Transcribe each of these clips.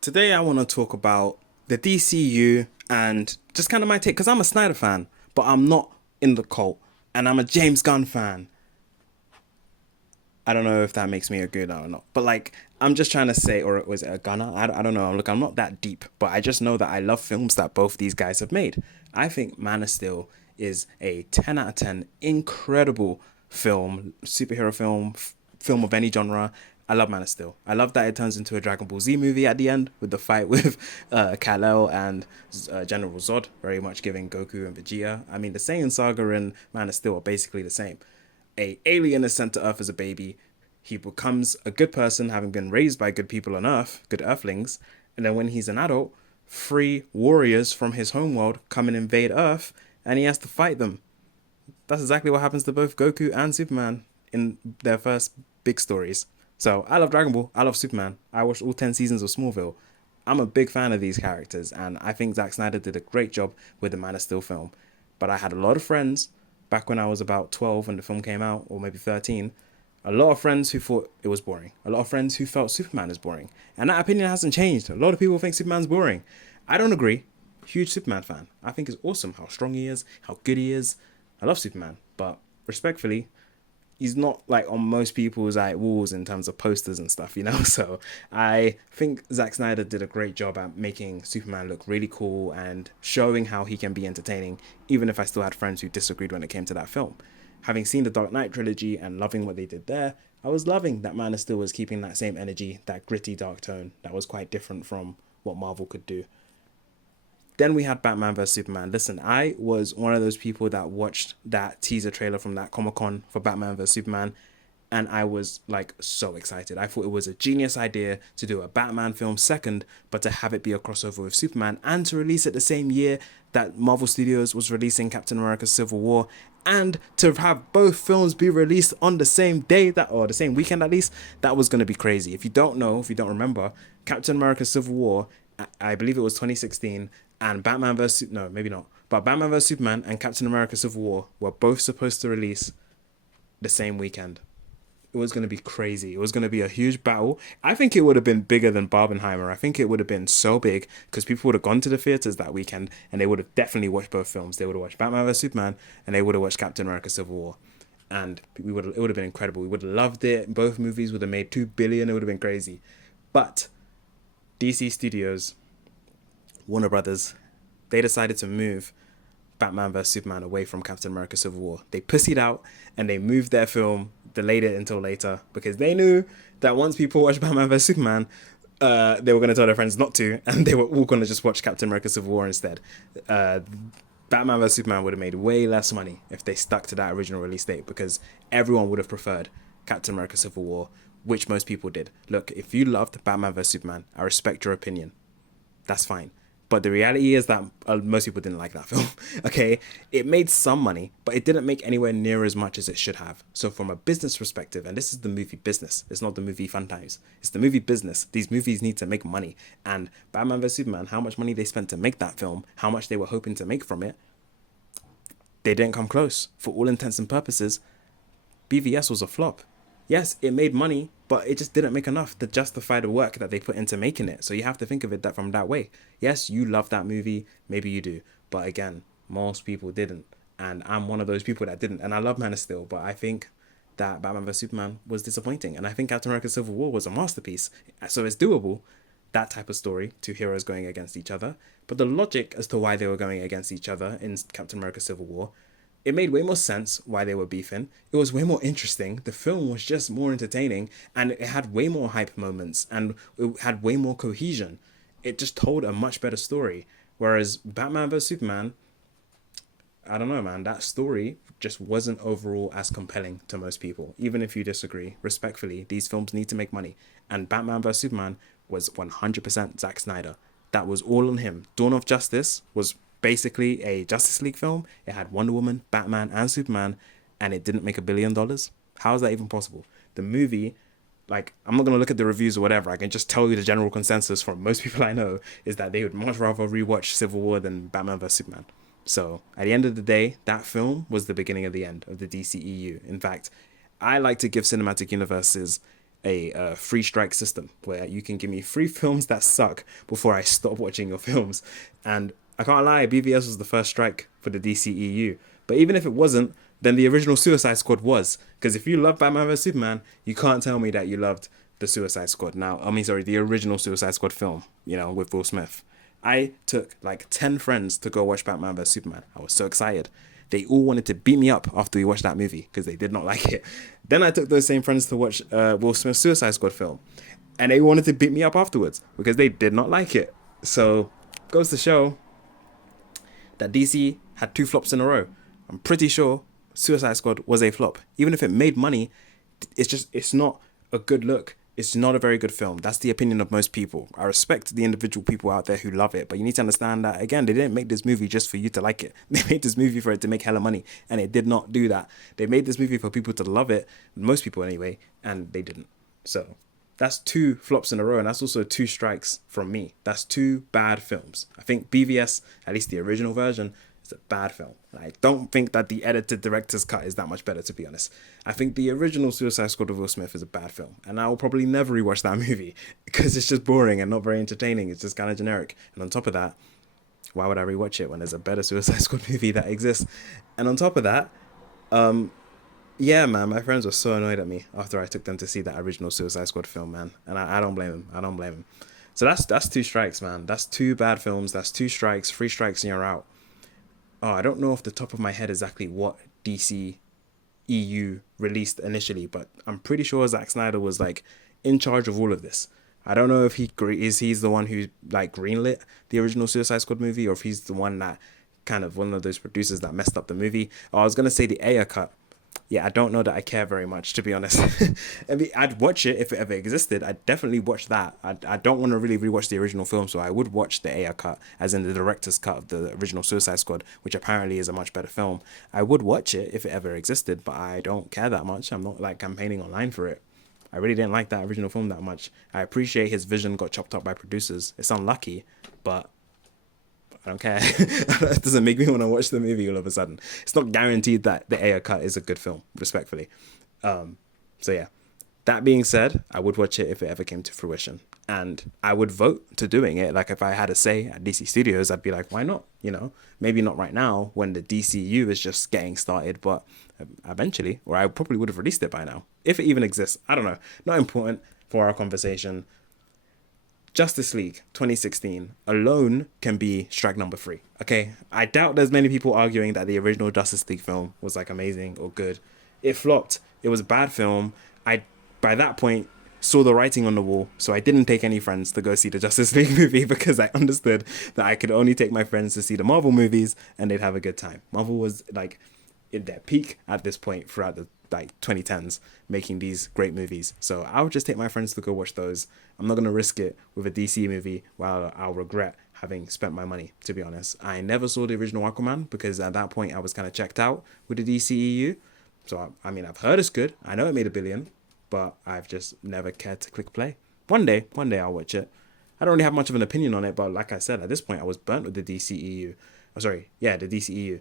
Today I want to talk about the DCU and just kind of my take because I'm a Snyder fan, but I'm not in the cult, and I'm a James Gunn fan. I don't know if that makes me a good or not, but like I'm just trying to say, or was it a Gunner? I don't know. Look, I'm not that deep, but I just know that I love films that both these guys have made. I think Man of Steel is a 10 out of 10 incredible film, superhero film, film of any genre. I love Man of Steel. I love that it turns into a Dragon Ball Z movie at the end with the fight with Kal-El and General Zod, very much giving Goku and Vegeta. I mean, the Saiyan saga and Man of Steel are basically the same. A alien is sent to Earth as a baby. He becomes a good person, having been raised by good people on Earth, good Earthlings. And then when he's an adult, free warriors from his homeworld come and invade Earth, and he has to fight them. That's exactly what happens to both Goku and Superman in their first big stories. So I love Dragon Ball. I love Superman. I watched all 10 seasons of Smallville. I'm a big fan of these characters, and I think Zack Snyder did a great job with the Man of Steel film. But I had a lot of friends back when I was about 12 when the film came out, or maybe 13. A lot of friends who thought it was boring. A lot of friends who felt Superman is boring. And that opinion hasn't changed. A lot of people think Superman's boring. I don't agree. Huge Superman fan. I think it's awesome how strong he is, how good he is. I love Superman, but respectfully, he's not like on most people's like walls in terms of posters and stuff, you know. So I think Zack Snyder did a great job at making Superman look really cool and showing how he can be entertaining, even if I still had friends who disagreed when it came to that film. Having seen the Dark Knight trilogy and loving what they did there, I was loving that Man of Steel was keeping that same energy, that gritty dark tone that was quite different from what Marvel could do. Then we had Batman vs Superman. Listen, I was one of those people that watched that teaser trailer from that Comic Con for Batman vs Superman, and I was like so excited. I thought it was a genius idea to do a Batman film second, but to have it be a crossover with Superman and to release it the same year that Marvel Studios was releasing Captain America Civil War, and to have both films be released on the same day, that or the same weekend at least. That was going to be crazy. If you don't know, if you don't remember, Captain America Civil War, I believe it was 2016, and Batman vs. No, maybe not. But Batman vs Superman and Captain America Civil War were both supposed to release the same weekend. It was going to be crazy. It was going to be a huge battle. I think it would have been bigger than Barbenheimer. I think it would have been so big because people would have gone to the theaters that weekend and they would have definitely watched both films. They would have watched Batman vs Superman and they would have watched Captain America Civil War. And it would have been incredible. We would have loved it. Both movies would have made 2 billion. It would have been crazy. But DC Studios, Warner Brothers, they decided to move Batman vs Superman away from Captain America Civil War. They pussied out and they moved their film, delayed it until later because they knew that once people watched Batman vs Superman, they were going to tell their friends not to, and they were all going to just watch Captain America Civil War instead. Uh, Batman vs Superman would have made way less money if they stuck to that original release date because everyone would have preferred Captain America Civil War, which most people did. Look, if you loved Batman vs Superman, I respect your opinion. That's fine. But the reality is that most people didn't like that film. Okay, it made some money, but it didn't make anywhere near as much as it should have. So from a business perspective, and this is the movie business, it's not the movie fun times, it's the movie business. These movies need to make money. And Batman vs Superman, how much money they spent to make that film, how much they were hoping to make from it, they didn't come close. For all intents and purposes, BVS was a flop. Yes, it made money, but it just didn't make enough to justify the work that they put into making it. So you have to think of it that from that way. Yes, you love that movie, maybe you do, but again, most people didn't, and I'm one of those people that didn't. And I love Man of Steel, but I think that Batman vs Superman was disappointing, and I think Captain America: Civil War was a masterpiece. So it's doable, that type of story, two heroes going against each other. But the logic as to why they were going against each other in Captain America: Civil War, it made way more sense why they were beefing. It was way more interesting. The film was just more entertaining and it had way more hype moments and it had way more cohesion. It just told a much better story. Whereas Batman vs Superman, I don't know, man, that story just wasn't overall as compelling to most people. Even if you disagree, respectfully, these films need to make money. And Batman vs Superman was 100% Zack Snyder. That was all on him. Dawn of Justice was basically a Justice League film. It had Wonder Woman, Batman, and Superman, and it didn't make $1 billion. How is that even possible? The movie, like, I'm not going to look at the reviews or whatever. I can just tell you the general consensus from most people I know is that they would much rather rewatch Civil War than Batman vs Superman. So at the end of the day, that film was the beginning of the end of the DCEU. In fact, I like to give cinematic universes a free strike system where you can give me free films that suck before I stop watching your films. And I can't lie, BVS was the first strike for the DCEU. But even if it wasn't, then the original Suicide Squad was. Because if you love Batman vs Superman, you can't tell me that you loved the Suicide Squad. The original Suicide Squad film, with Will Smith. I took like 10 friends to go watch Batman vs Superman. I was so excited. They all wanted to beat me up after we watched that movie because they did not like it. Then I took those same friends to watch Will Smith's Suicide Squad film, and they wanted to beat me up afterwards because they did not like it. So, goes to show that DC had 2 flops in a row. I'm pretty sure Suicide Squad was a flop. Even if it made money, it's not a good look. It's not a very good film. That's the opinion of most people. I respect the individual people out there who love it, but you need to understand that, again, they didn't make this movie just for you to like it. They made this movie for it to make hella money, and it did not do that. They made this movie for people to love it, most people anyway, and they didn't. So that's 2 flops in a row, and that's also 2 strikes from me. That's 2 bad films. I think BVS, at least the original version, is a bad film. I don't think that the edited director's cut is that much better, to be honest. I think the original Suicide Squad of Will Smith is a bad film, and I will probably never rewatch that movie because it's just boring and not very entertaining. It's just kind of generic. And on top of that, why would I rewatch it when there's a better Suicide Squad movie that exists? And on top of that, yeah, man, my friends were so annoyed at me after I took them to see that original Suicide Squad film, man. And I don't blame them. I don't blame them. So that's 2 strikes, man. That's 2 bad films. That's 2 strikes, 3 strikes, and you're out. Oh, I don't know off the top of my head exactly what DC EU released initially, but I'm pretty sure Zack Snyder was like in charge of all of this. I don't know if he's the one who like greenlit the original Suicide Squad movie, or if he's the one that kind of one of those producers that messed up the movie. Oh, I was gonna say the Ayer cut. Yeah, I don't know that I care very much, to be honest. I mean, I'd watch it if it ever existed. I'd definitely watch that. I don't want to really rewatch the original film, so I would watch the Ayer cut, as in the director's cut of the original Suicide Squad, which apparently is a much better film. I would watch it if it ever existed, but I don't care that much. I'm not like campaigning online for it. I really didn't like that original film that much. I appreciate his vision got chopped up by producers. It's unlucky, but I don't care. It doesn't make me want to watch the movie all of a sudden. It's not guaranteed that the Ayer cut is a good film, respectfully. So yeah. That being said, I would watch it if it ever came to fruition. And I would vote to doing it. Like if I had a say at DC Studios, I'd be like, why not? Maybe not right now when the DCU is just getting started, but eventually, or I probably would have released it by now. If it even exists. I don't know. Not important for our conversation. Justice League 2016 alone can be strike number 3. Okay, I doubt there's many people arguing that the original Justice League film was like amazing or good. It flopped. It was a bad film. I, by that point, saw the writing on the wall, so I didn't take any friends to go see the Justice League movie because I understood that I could only take my friends to see the Marvel movies and they'd have a good time. Marvel was like in their peak at this point throughout the 2010s, making these great movies. So I would just take my friends to go watch those. I'm not going to risk it with a DC movie while I'll regret having spent my money, to be honest. I never saw the original Aquaman because at that point I was kind of checked out with the DCEU. So, I mean, I've heard it's good. I know it made $1 billion, but I've just never cared to click play. One day I'll watch it. I don't really have much of an opinion on it, but like I said, at this point I was burnt with the DCEU. Oh, sorry. Yeah, the DCEU.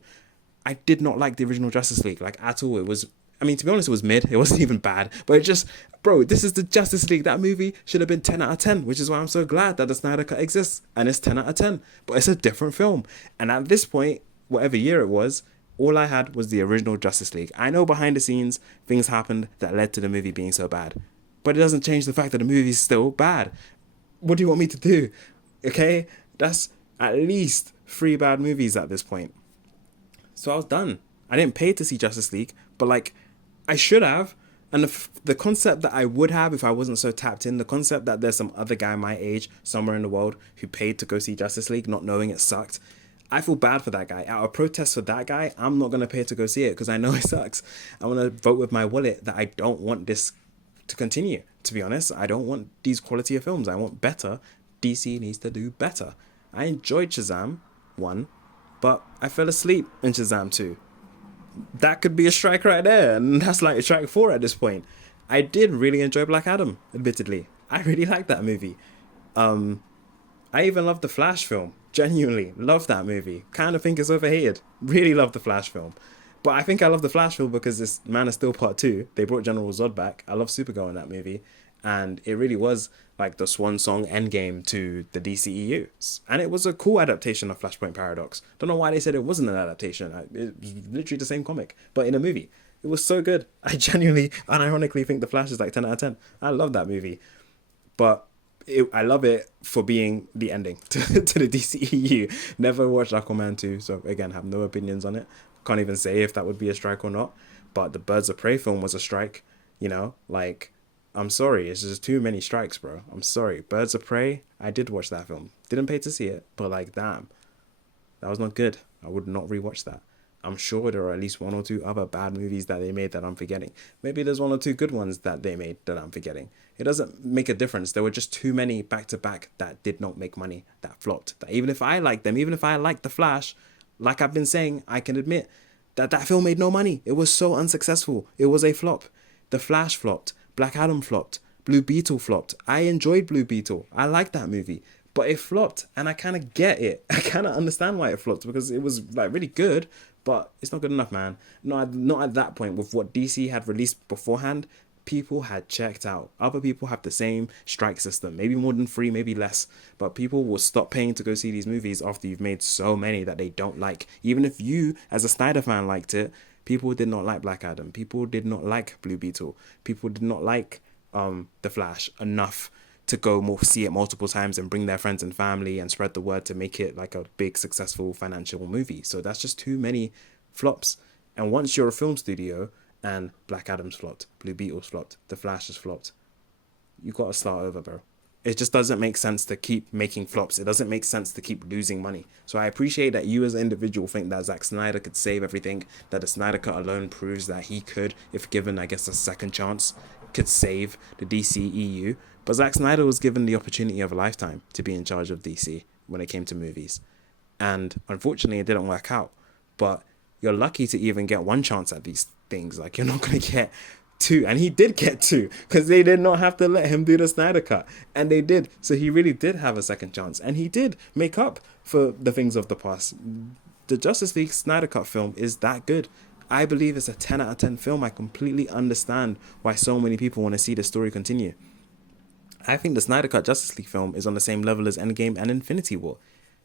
I did not like the original Justice League, like at all. It was, I mean, to be honest, it was mid. It wasn't even bad. But it just, bro, this is the Justice League. That movie should have been 10 out of 10, which is why I'm so glad that the Snyder Cut exists. And it's 10 out of 10. But it's a different film. And at this point, whatever year it was, all I had was the original Justice League. I know behind the scenes, things happened that led to the movie being so bad. But it doesn't change the fact that the movie is still bad. What do you want me to do? Okay? That's at least 3 bad movies at this point. So I was done. I didn't pay to see Justice League, but like, I should have. And the concept that I would have if I wasn't so tapped in, the concept that there's some other guy my age somewhere in the world who paid to go see Justice League not knowing it sucked, I feel bad for that guy. Out of protest for that guy, I'm not going to pay to go see it because I know it sucks. I want to vote with my wallet that I don't want this to continue, to be honest. I don't want these quality of films. I want better. DC needs to do better. I enjoyed Shazam 1, but I fell asleep in Shazam 2. That could be a strike right there, and that's like a strike 4 at this point. I did really enjoy Black Adam, admittedly. I really liked that movie. I even loved the Flash film. Genuinely love that movie. Kind of think it's overhated. Really love the Flash film. But I think I love the Flash film because it's Man of Steel Part 2. They brought General Zod back. I love Supergirl in that movie. And it really was like the swan song endgame to the DCEU. And it was a cool adaptation of Flashpoint Paradox. Don't know why they said it wasn't an adaptation. It was literally the same comic, but in a movie. It was so good. I genuinely, unironically think The Flash is like 10 out of 10. I love that movie. But I love it for being the ending to the DCEU. Never watched Aquaman 2, so again, have no opinions on it. Can't even say if that would be a strike or not. But the Birds of Prey film was a strike, like, I'm sorry, it's just too many strikes, bro. I'm sorry. Birds of Prey, I did watch that film. Didn't pay to see it, but like, damn, that was not good. I would not rewatch that. I'm sure there are at least one or two other bad movies that they made that I'm forgetting. Maybe there's one or two good ones that they made that I'm forgetting. It doesn't make a difference. There were just too many back to back that did not make money, that flopped. That even if I like them, even if I like The Flash, like I've been saying, I can admit that that film made no money. It was so unsuccessful. It was a flop. The Flash flopped. Black Adam flopped. Blue Beetle flopped. I enjoyed Blue Beetle. I liked that movie. But it flopped, and I kind of get it. I kind of understand why it flopped, because it was like really good, but it's not good enough, man. Not at that point. With what DC had released beforehand, people had checked out. Other people have the same strike system, maybe more than 3, maybe less, but people will stop paying to go see these movies after you've made so many that they don't like. Even if you, as a Snyder fan, liked it, people did not like Black Adam. People did not like Blue Beetle. People did not like The Flash enough to go see it multiple times and bring their friends and family and spread the word to make it like a big successful financial movie. So that's just too many flops. And once you're a film studio and Black Adam's flopped, Blue Beetle's flopped, The Flash has flopped, you got to start over, bro. It just doesn't make sense to keep making flops. It doesn't make sense to keep losing money. So I appreciate that you as an individual think that Zack Snyder could save everything, that the Snyder Cut alone proves that he could, if given, I guess, a second chance, could save the DCEU. But Zack Snyder was given the opportunity of a lifetime to be in charge of DC when it came to movies. And unfortunately, it didn't work out. But you're lucky to even get one chance at these things. Like, you're not going to get 2. And he did get 2, because they did not have to let him do the Snyder Cut. And they did. So he really did have a second chance. And he did make up for the things of the past. The Justice League Snyder Cut film is that good. I believe it's a 10 out of 10 film. I completely understand why so many people want to see the story continue. I think the Snyder Cut Justice League film is on the same level as Endgame and Infinity War.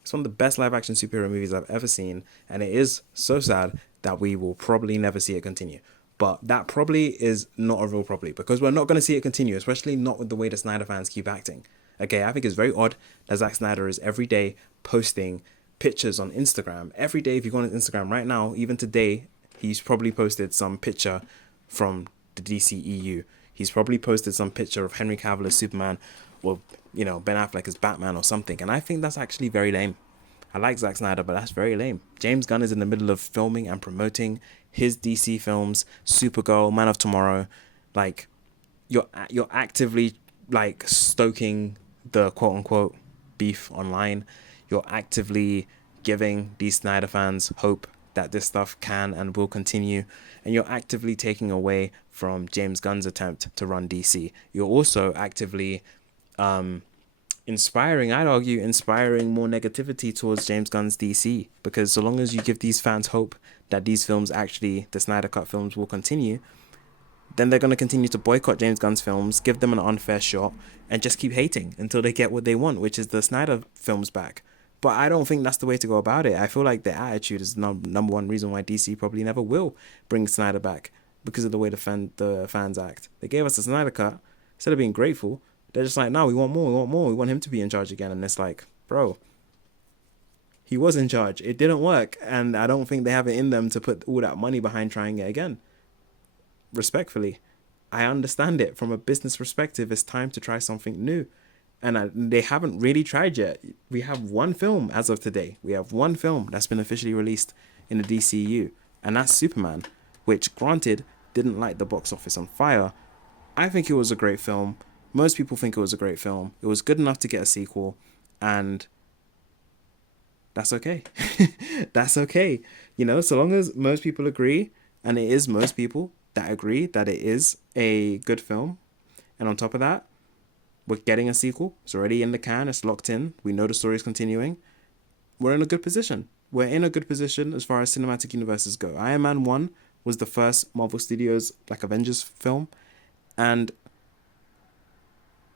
It's one of the best live-action superhero movies I've ever seen, and it is so sad that we will probably never see it continue. But that probably is not a real probably, because we're not going to see it continue, especially not with the way the Snyder fans keep acting. Okay, I think it's very odd that Zack Snyder is every day posting pictures on Instagram. Every day, if you go on his Instagram right now, even today, he's probably posted some picture from the DCEU. He's probably posted some picture of Henry Cavill as Superman, or, Ben Affleck as Batman or something. And I think that's actually very lame. I like Zack Snyder, but that's very lame. James Gunn is in the middle of filming and promoting his DC films, Supergirl, Man of Tomorrow. Like, you're actively, like, stoking the quote-unquote beef online. You're actively giving these Snyder fans hope that this stuff can and will continue, and you're actively taking away from James Gunn's attempt to run DC. You're also actively inspiring more negativity towards James Gunn's DC, because so long as you give these fans hope that these films actually, the Snyder Cut films, will continue, then they're going to continue to boycott James Gunn's films, give them an unfair shot, and just keep hating until they get what they want, which is the Snyder films back. But I don't think that's the way to go about it. I feel like their attitude is the number one reason why DC probably never will bring Snyder back, because of the way the fans act. They gave us the Snyder Cut. Instead of being grateful, they're just like, no, we want more. We want him to be in charge again. And it's like, bro, he was in charge. It didn't work. And I don't think they have it in them to put all that money behind trying it again. Respectfully, I understand it. From a business perspective, it's time to try something new. And they haven't really tried yet. We have one film as of today. We have one film that's been officially released in the DCU. And that's Superman, which, granted, didn't light the box office on fire. I think it was a great film. Most people think it was a great film. It was good enough to get a sequel. And that's okay. That's okay. So long as most people agree, and it is most people that agree that it is a good film. And on top of that, we're getting a sequel. It's already in the can. It's locked in. We know the story is continuing. We're in a good position. We're in a good position as far as cinematic universes go. Iron Man 1 was the first Marvel Studios, like, Avengers film. And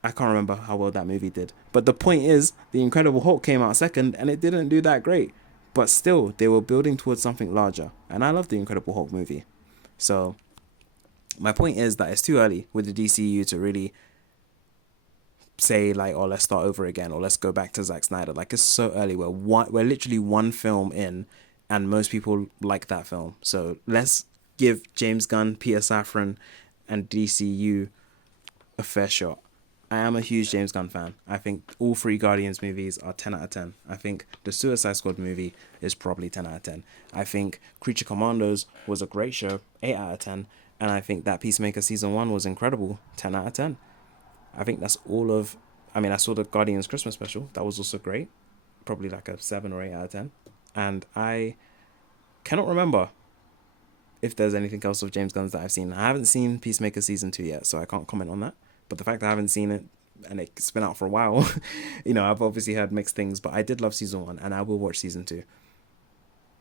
I can't remember how well that movie did. But the point is, The Incredible Hulk came out second and it didn't do that great. But still, they were building towards something larger. And I love The Incredible Hulk movie. So, my point is that it's too early with the DCU to really say, like, oh, let's start over again or let's go back to Zack Snyder. Like, it's so early. We're literally one film in and most people like that film. So, let's give James Gunn, Peter Safran, and DCU a fair shot. I am a huge James Gunn fan. I think all three Guardians movies are 10 out of 10. I think the Suicide Squad movie is probably 10 out of 10. I think Creature Commandos was a great show, 8 out of 10. And I think that Peacemaker Season 1 was incredible, 10 out of 10. I think that's all of... I mean, I saw the Guardians Christmas special. That was also great. Probably like a 7 or 8 out of 10. And I cannot remember if there's anything else of James Gunn's that I've seen. I haven't seen Peacemaker Season 2 yet, so I can't comment on that. But the fact that I haven't seen it and it's been out for a while, I've obviously heard mixed things, but I did love Season 1 and I will watch Season 2.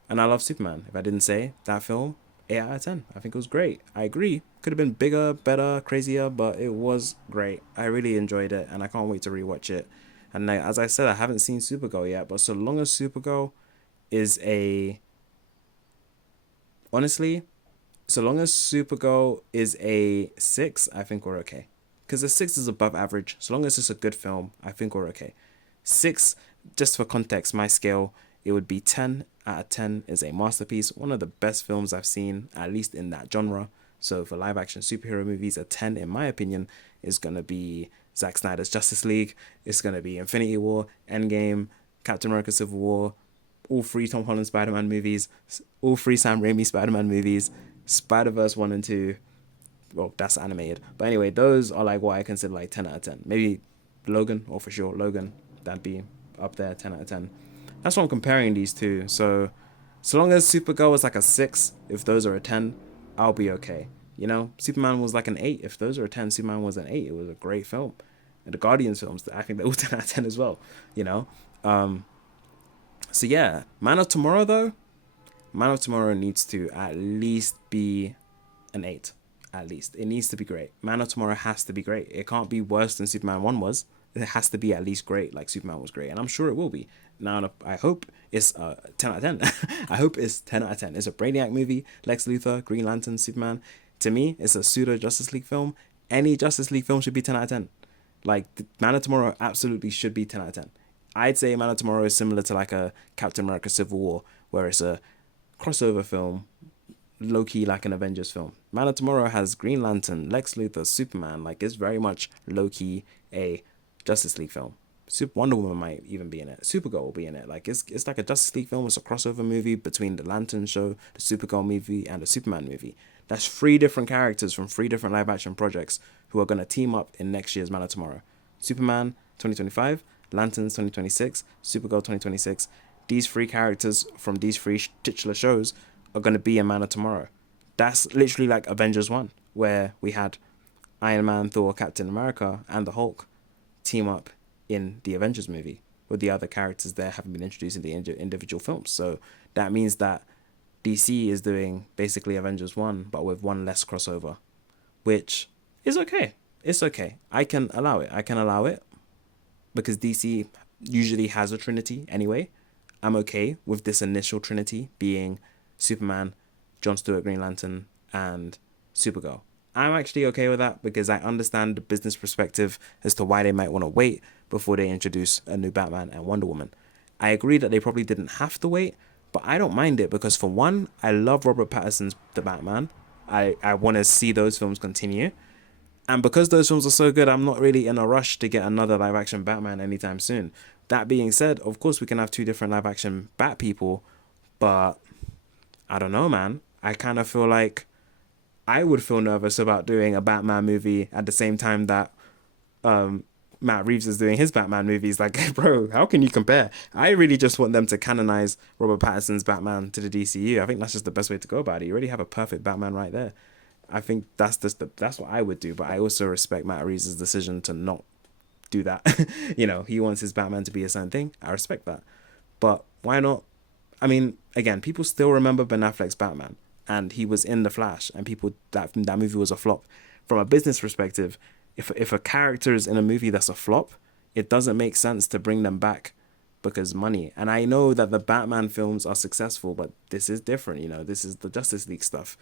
And I love Superman. If I didn't say that film, 8 out of 10. I think it was great. I agree. Could have been bigger, better, crazier, but it was great. I really enjoyed it and I can't wait to rewatch it. And as I said, I haven't seen Supergirl yet, but so long as Supergirl is honestly, so long as Supergirl is a 6, I think we're okay. Because a 6 is above average. So long as it's a good film, I think we're okay. 6, just for context, my scale, it would be 10 out of 10 is a masterpiece. One of the best films I've seen, at least in that genre. So for live action superhero movies, a 10, in my opinion, is going to be Zack Snyder's Justice League. It's going to be Infinity War, Endgame, Captain America Civil War, all 3 Tom Holland Spider-Man movies, all 3 Sam Raimi Spider-Man movies, Spider-Verse 1 and 2. Well, that's animated. But anyway, those are like what I consider like 10 out of 10. Maybe Logan, or for sure Logan, that'd be up there, 10 out of 10. That's what I'm comparing these to. So long as Supergirl was like a 6, if those are a 10, I'll be okay. Superman was like an 8. If those are a 10, Superman was an 8. It was a great film. And the Guardians films, I think they're all 10 out of 10 as well. So yeah, Man of Tomorrow though, Man of Tomorrow needs to at least be an 8. At least. It needs to be great. Man of Tomorrow has to be great. It can't be worse than Superman 1 was. It has to be at least great, like Superman was great. And I'm sure it will be. Now, I hope it's 10 out of 10. I hope it's 10 out of 10. It's a Brainiac movie, Lex Luthor, Green Lantern, Superman. To me, it's a pseudo Justice League film. Any Justice League film should be 10 out of 10. Like, Man of Tomorrow absolutely should be 10 out of 10. I'd say Man of Tomorrow is similar to like a Captain America Civil War, where it's a crossover film, low-key like an Avengers film. Man of Tomorrow has Green Lantern, Lex Luthor, Superman. Like, it's very much low-key a Justice League film. Wonder Woman might even be in it. Supergirl will be in it. Like, it's like a Justice League film. It's a crossover movie between the Lantern show, the Supergirl movie, and the Superman movie. That's 3 different characters from 3 different live-action projects who are going to team up in next year's Man of Tomorrow. Superman 2025, Lanterns 2026, Supergirl 2026. These 3 characters from these 3 titular shows are going to be in Man of Tomorrow. That's literally like Avengers 1, where we had Iron Man, Thor, Captain America, and the Hulk team up in the Avengers movie, with the other characters there having been introduced in the individual films. So that means that DC is doing basically Avengers 1, but with 1 less crossover, which is okay. It's okay. I can allow it because DC usually has a trinity anyway. I'm okay with this initial trinity being Superman, Jon Stewart, Green Lantern, and Supergirl. I'm actually okay with that because I understand the business perspective as to why they might want to wait before they introduce a new Batman and Wonder Woman. I agree that they probably didn't have to wait, but I don't mind it because, for one, I love Robert Pattinson's The Batman. I want to see those films continue. And because those films are so good, I'm not really in a rush to get another live-action Batman anytime soon. That being said, of course we can have 2 different live-action Bat people, but I don't know, man. I kind of feel like I would feel nervous about doing a Batman movie at the same time that Matt Reeves is doing his Batman movies. Like, bro, how can you compare? I really just want them to canonize Robert Pattinson's Batman to the DCU. I think that's just the best way to go about it. You already have a perfect Batman right there. I think that's what I would do. But I also respect Matt Reeves' decision to not do that. He wants his Batman to be a certain thing. I respect that. But why not? I mean, again, people still remember Ben Affleck's Batman, and he was in The Flash, and that movie was a flop. From a business perspective, If a character is in a movie that's a flop, it doesn't make sense to bring them back because money. And I know that the Batman films are successful, but this is different. This is the Justice League stuff.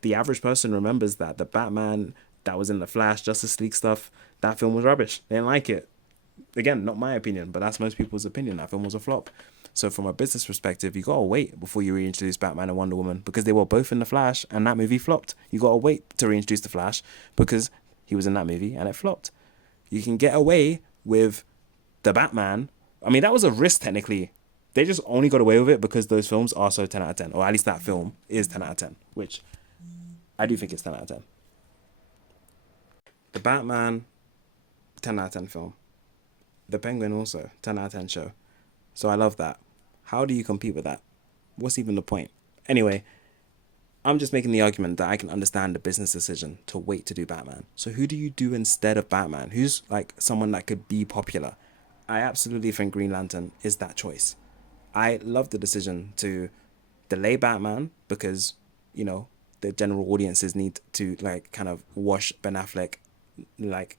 The average person remembers that the Batman that was in the Flash Justice League stuff, that film was rubbish. They didn't like it. Again, not my opinion, but that's most people's opinion. That film was a flop. So from a business perspective, you gotta wait before you reintroduce Batman and Wonder Woman because they were both in the Flash and that movie flopped. You gotta wait to reintroduce the Flash because he was in that movie and it flopped. You can get away with the Batman. I mean, that was a risk technically. They just only got away with it because those films are so 10 out of 10, or at least that film is 10 out of 10, which I do think it's 10 out of 10. The Batman, 10 out of 10 film. The Penguin also, 10 out of 10 show. So I love that. How do you compete with that? What's even the point? Anyway, I'm just making the argument that I can understand the business decision to wait to do Batman. So who do you do instead of Batman? Who's like someone that could be popular? I absolutely think Green Lantern is that choice. I love the decision to delay Batman because, the general audiences need to like kind of wash Ben Affleck, like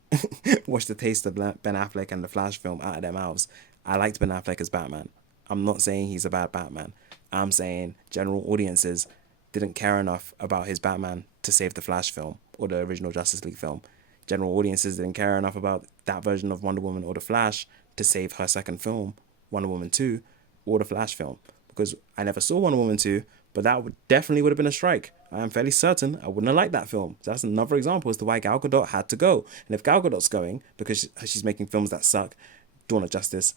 wash the taste of Ben Affleck and the Flash film out of their mouths. I liked Ben Affleck as Batman. I'm not saying he's a bad Batman. I'm saying general audiences didn't care enough about his Batman to save the Flash film or the original Justice League film. General audiences didn't care enough about that version of Wonder Woman or the Flash to save her second film, Wonder Woman 2, or the Flash film. Because I never saw Wonder Woman 2, but that definitely would have been a strike. I am fairly certain I wouldn't have liked that film. So that's another example as to why Gal Gadot had to go. And if Gal Gadot's going because she's making films that suck, Dawn of Justice,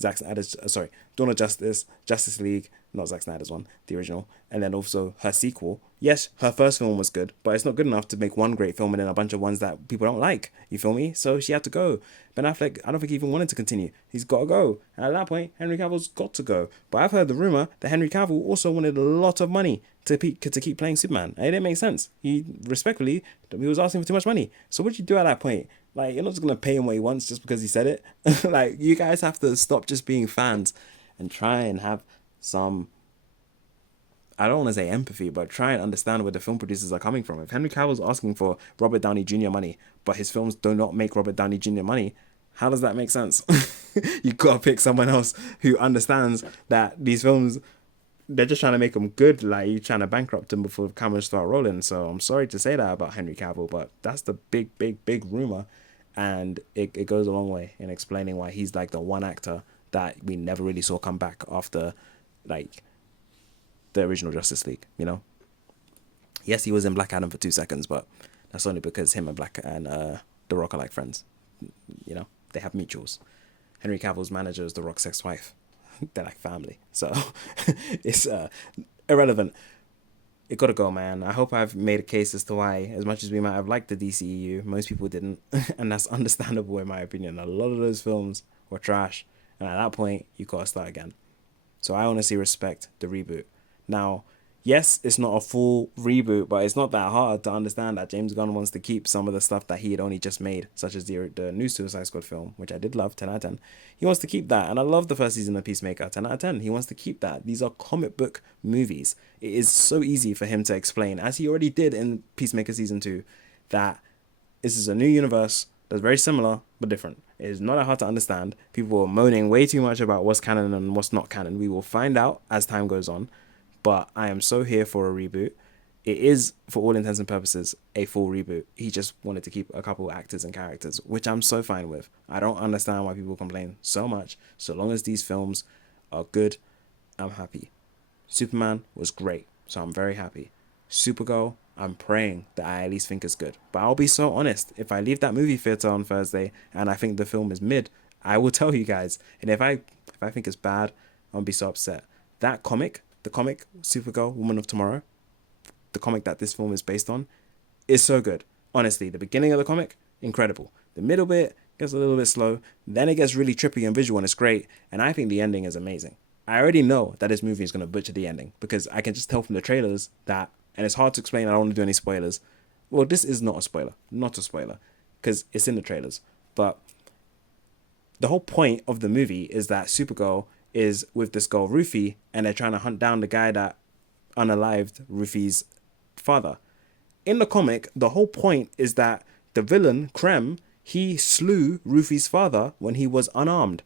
Dawn of Justice, Justice League, not Zack Snyder's one, the original, and then also her sequel. Yes, her first film was good, but it's not good enough to make one great film and then a bunch of ones that people don't like. You feel me? So she had to go. Ben Affleck, I don't think he even wanted to continue. He's got to go. And at that point, Henry Cavill's got to go. But I've heard the rumor that Henry Cavill also wanted a lot of money to keep playing Superman. And it didn't make sense. He was asking for too much money. So what do you do at that point? Like, you're not just going to pay him what he wants just because he said it. Like, you guys have to stop just being fans and try and have some, I don't want to say empathy, but try and understand where the film producers are coming from. If Henry Cavill's asking for Robert Downey Jr. money, but his films do not make Robert Downey Jr. money, how does that make sense? You gotta pick someone else who understands that these films, they're just trying to make them good. Like, you're trying to bankrupt them before cameras start rolling. So I'm sorry to say that about Henry Cavill, but that's the big rumor. And it goes a long way in explaining why he's like the one actor that we never really saw come back after like the original Justice League, Yes, he was in Black Adam for 2 seconds, but that's only because him and The Rock are like friends. They have mutuals. Henry Cavill's manager is The Rock's ex-wife. They're like family. So it's irrelevant. It gotta go, man. I hope I've made a case as to why, as much as we might have liked the DCEU, most people didn't. And that's understandable in my opinion. A lot of those films were trash. And at that point, you gotta start again. So I honestly respect the reboot. Now, yes, it's not a full reboot, but it's not that hard to understand that James Gunn wants to keep some of the stuff that he had only just made, such as the new Suicide Squad film, which I did love, 10 out of 10. He wants to keep that, and I love the first season of Peacemaker, 10 out of 10. He wants to keep that. These are comic book movies. It is so easy for him to explain, as he already did in Peacemaker Season 2, that this is a new universe that's very similar, but different. It is not that hard to understand. People are moaning way too much about what's canon and what's not canon. We will find out as time goes on. But I am so here for a reboot. It is, for all intents and purposes, a full reboot. He just wanted to keep a couple actors and characters, which I'm so fine with. I don't understand why people complain so much. So long as these films are good, I'm happy. Superman was great, so I'm very happy. Supergirl, I'm praying that I at least think is good. But I'll be so honest, if I leave that movie theater on Thursday and I think the film is mid, I will tell you guys. And if I think it's bad, I'll be so upset. That comic, the comic Supergirl, Woman of Tomorrow, the comic that this film is based on, is so good. Honestly, the beginning of the comic, incredible. The middle bit gets a little bit slow. Then it gets really trippy and visual and it's great. And I think the ending is amazing. I already know that this movie is going to butcher the ending because I can just tell from the trailers that, and it's hard to explain, I don't want to do any spoilers. Well, this is not a spoiler. Not a spoiler. Because it's in the trailers. But the whole point of the movie is that Supergirl is with this girl Rufy, and they're trying to hunt down the guy that unalived Rufy's father. In the comic, the whole point is that the villain, Krem, he slew Rufy's father when he was unarmed.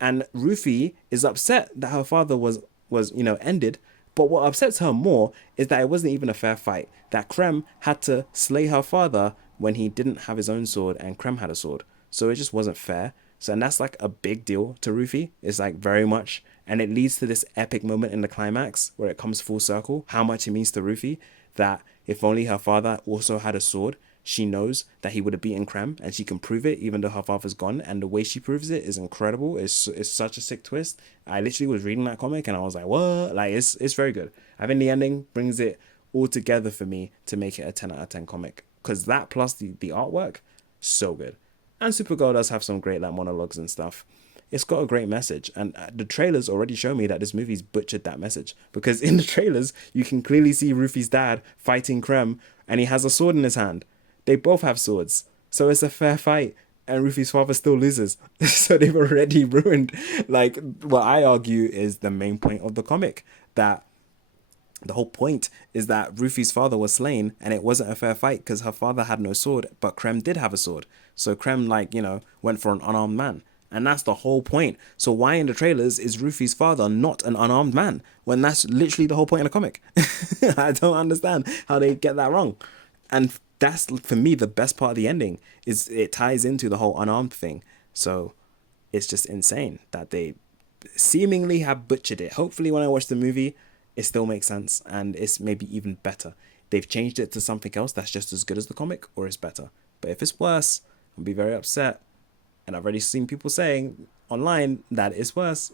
And Rufy is upset that her father was ended. But what upsets her more is that it wasn't even a fair fight. That Krem had to slay her father when he didn't have his own sword and Krem had a sword. So it just wasn't fair. So, and that's like a big deal to Rufy. It's like very much, and it leads to this epic moment in the climax where it comes full circle. How much it means to Rufy that if only her father also had a sword, she knows that he would have beaten Krem, and she can prove it even though her father's gone. And the way she proves it is incredible. It's such a sick twist. I literally was reading that comic and I was like, what? Like it's very good. I think the ending brings it all together for me to make it a 10 out of 10 comic, because that plus the artwork, so good. And Supergirl does have some great like monologues and stuff. It's got a great message, and the trailers already show me that this movie's butchered that message, because in the trailers you can clearly see Rufy's dad fighting Krem and he has a sword in his hand. They both have swords, so it's a fair fight, and Rufy's father still loses. So they've already ruined like what I argue is the main point of the comic, that the whole point is that Rufy's father was slain and it wasn't a fair fight because her father had no sword, but Krem did have a sword. So Krem, like, went for an unarmed man. And that's the whole point. So why in the trailers is Rufy's father not an unarmed man when that's literally the whole point of the comic? I don't understand how they get that wrong. And that's, for me, the best part of the ending is it ties into the whole unarmed thing. So it's just insane that they seemingly have butchered it. Hopefully when I watch the movie, it still makes sense and it's maybe even better. They've changed it to something else that's just as good as the comic or is better. But if it's worse, I'll be very upset. And I've already seen people saying online that it's worse.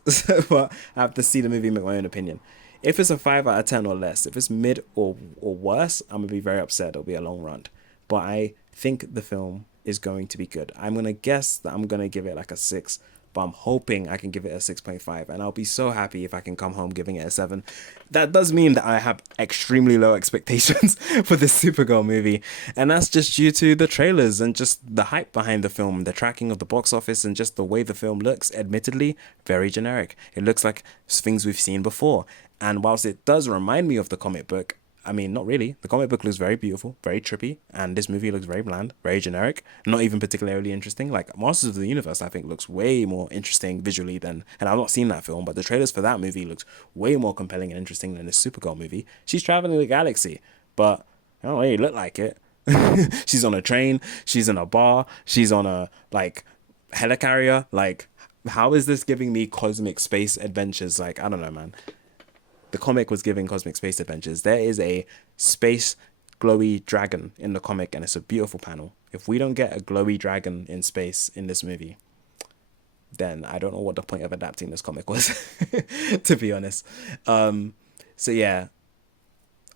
But I have to see the movie and make my own opinion. If it's a 5 out of 10 or less, if it's mid or worse, I'm going to be very upset. It'll be a long run. But I think the film is going to be good. I'm going to guess that I'm going to give it like a 6. But I'm hoping I can give it a 6.5, and I'll be so happy if I can come home giving it a 7. That does mean that I have extremely low expectations for this Supergirl movie, and that's just due to the trailers and just the hype behind the film, the tracking of the box office, and just the way the film looks. Admittedly, very generic. It looks like things we've seen before, and whilst it does remind me of the comic book, I mean, not really. The comic book looks very beautiful, very trippy, and this movie looks very bland, very generic, not even particularly interesting. Like, Masters of the Universe, I think, looks way more interesting visually than, and I've not seen that film, but the trailers for that movie looks way more compelling and interesting than this Supergirl movie. She's traveling the galaxy, but I don't really look like it. She's on a train, she's in a bar, she's on a, like, helicarrier. Like, how is this giving me cosmic space adventures? Like, I don't know, man. The comic was giving cosmic space adventures. There is a space glowy dragon in the comic, and it's a beautiful panel. If we don't get a glowy dragon in space in this movie, then I don't know what the point of adapting this comic was, to be honest. So yeah,